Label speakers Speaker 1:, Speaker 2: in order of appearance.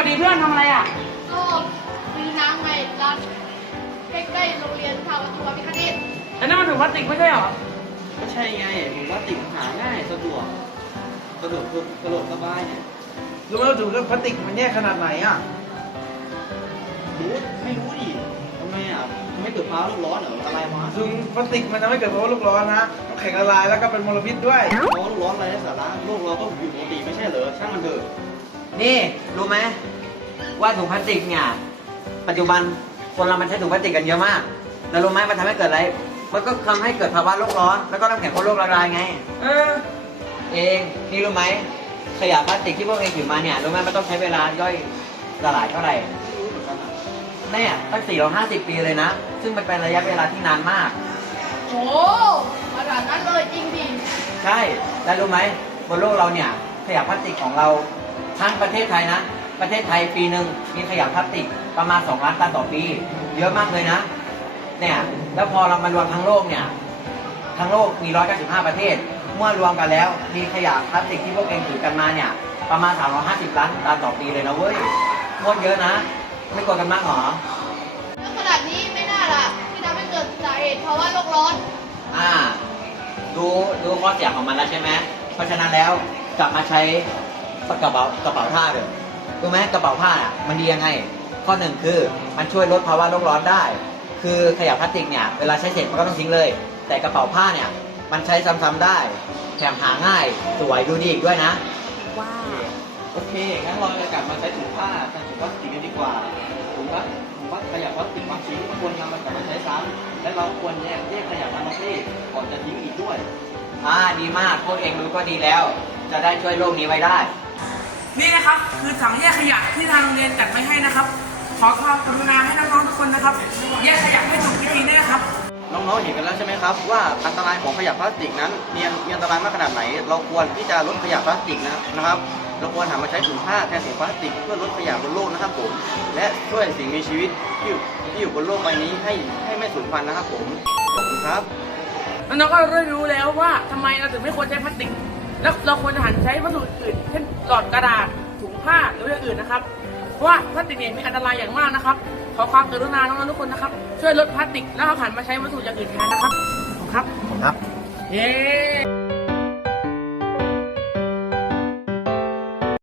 Speaker 1: ดีเพื่อนทำอะไรอ่ะ
Speaker 2: ก็มีน้ำไงร้านใกล้ๆโรงเรียนข่าวตัวพิคเนต
Speaker 1: อันนั้นมันถุงพลาสติกไม่ใช่เหรอ
Speaker 3: ก็ใช่ไงผมว่าติ่งหาง่ายสะดวกสะดวกสบายเนี่ย
Speaker 4: รู้ไหมว่าถุงพลาสติกมันแย่ขนาดไหนอ่ะ
Speaker 3: รู้ไม่รู้ดิทำไมอ่ะไม่เกิดภาวะโลกร้อนเหรออะไรวะ
Speaker 4: ถุงพลาสติกมันทำให้เกิดภาวะโลกร้อนนะน้ำแข็งละลายแล้วก็เป็นมลพิษด้วย
Speaker 3: ภาวะโลกร้อนอะไรสาระโลกเราก็อยู่ปกติไม่ใช่เหรอช่างมันเถอะ
Speaker 5: นี่รู้ไหมว่าถุงพลาสติกเนี่ยปัจจุบันคนเรามันใช้ถุงพลาสติกกันเยอะมากแล้วรู้ไหมมันทำให้เกิดอะไรมันก็ทำให้เกิดภาวะโลกร้อนแล้วก็น้ำแข็งขั้วโลกละลายไงเองนี่รู้ไหมขยะพลาสติกที่พวกเองถือมาเนี่ยรู้ไหมมันต้องใช้เวลาย่อยสลายเท่าไหร่เนี่ยตั้ง450 ปีเลยนะซึ่งมันเป็นระยะเวลาที่นานมาก
Speaker 2: โอ้ขนาดนั้นเลยจริงดิ
Speaker 5: ใช่แล้วรู้ไหมบนโลกเราเนี่ยขยะพลาสติกของเราทั้งประเทศไทยนะประเทศไทยปีหนึ่งมีขยะพลาสติกประมาณ2 ล้านตันต่อปีเยอะมากเลยนะเนี่ยแล้วพอเรามารวมทั้งโลกเนี่ยทั้งโลกมี195ประเทศเมื่อรวมกันแล้วมีขยะพลาสติกที่พวกเองถือกันมาเนี่ยประมาณ350 ล้านตันต่อปีเลยนะเว้ยโคตรเยอะนะไม่กลัวกันมากหรอ
Speaker 2: แล้วขนาดนี้ไม่น่าล่ะที่ทำให้เกิดสาเหตุเพราะว่าโลกร้อน
Speaker 5: ดูข้อเสียของมันแล้วใช่ไหมเพราะฉะนั้นแล้วกลับมาใช้กระเป๋าผ้าเถอะรู้ไหมกระเป๋าผ้าอ่ะมันดียังไงข้อหนึ่งคือมันช่วยลดภาวะโลกร้อนได้คือขยะพลาสติกเนี่ยเวลาใช้เสร็จมันก็ต้องทิ้งเลยแต่กระเป๋าผ้าเนี่ยมันใช้ซ้ำๆได้แถมหาง่ายสวยดูดีอีกด้วยนะ
Speaker 2: ว้าว
Speaker 3: โอเคงั้นเราจะกลับมาใช้ถุงผ้าแทนถุงพลาสติกกันดีกว่าถุงพลาสขยะพลาสติกบางชิ้นควรนำมันกลับมาใช้ซ้ำและเราควรแยกขยะประเภทก่อนจะทิ้งอีกด้วย
Speaker 5: ดีมากพวกเองรู้ก็ดีแล้วจะได้ช่วยโลกนี้ไว้ได้
Speaker 1: นี่นะครับคือถังแยกขยะที่ทางโรงเรียนจัดไว้ให้นะครับขอความกรุณาให้น้องๆทุกคนนะครับแยกขยะให้ถูกวิธีด้วยนะครับ
Speaker 3: น้องๆเห็นกันแล้วใช่ไหมครับว่าอันตรายของขยะพลาสติกนั้นมีอันตรายมากขนาดไหนเราควรที่จะลดขยะพลาสติกนะครับเราควรหันมาใช้ถุงผ้าแทนถุงพลาสติกเพื่อลดขยะบนโลกนะครับผมและช่วยสิ่งมีชีวิตที่อยู่บนโลกใบนี้ให้ไม่สูญพันธุ์นะครับผมขอบคุณครับ
Speaker 1: น้องๆก็ได้รู้แล้วว่าทำไมเราถึงไม่ควรใช้พลาสติกแล้วเราควรจะหันใช้วัสดุอื่นเช่นหลอดกระดาษถุงผ้าหรืออย่างอื่นนะครับเพราะว่าพลาสติกเนี่ยมีอันตรายอย่างมากนะครับขอความกรุณาน้องๆทุกคนนะครับช่วยลดพลาสติกแล้วหันมาใช้วัสดุอย่างอื่นแทนนะครับขอบคุณครับ
Speaker 5: ครับ
Speaker 1: เย้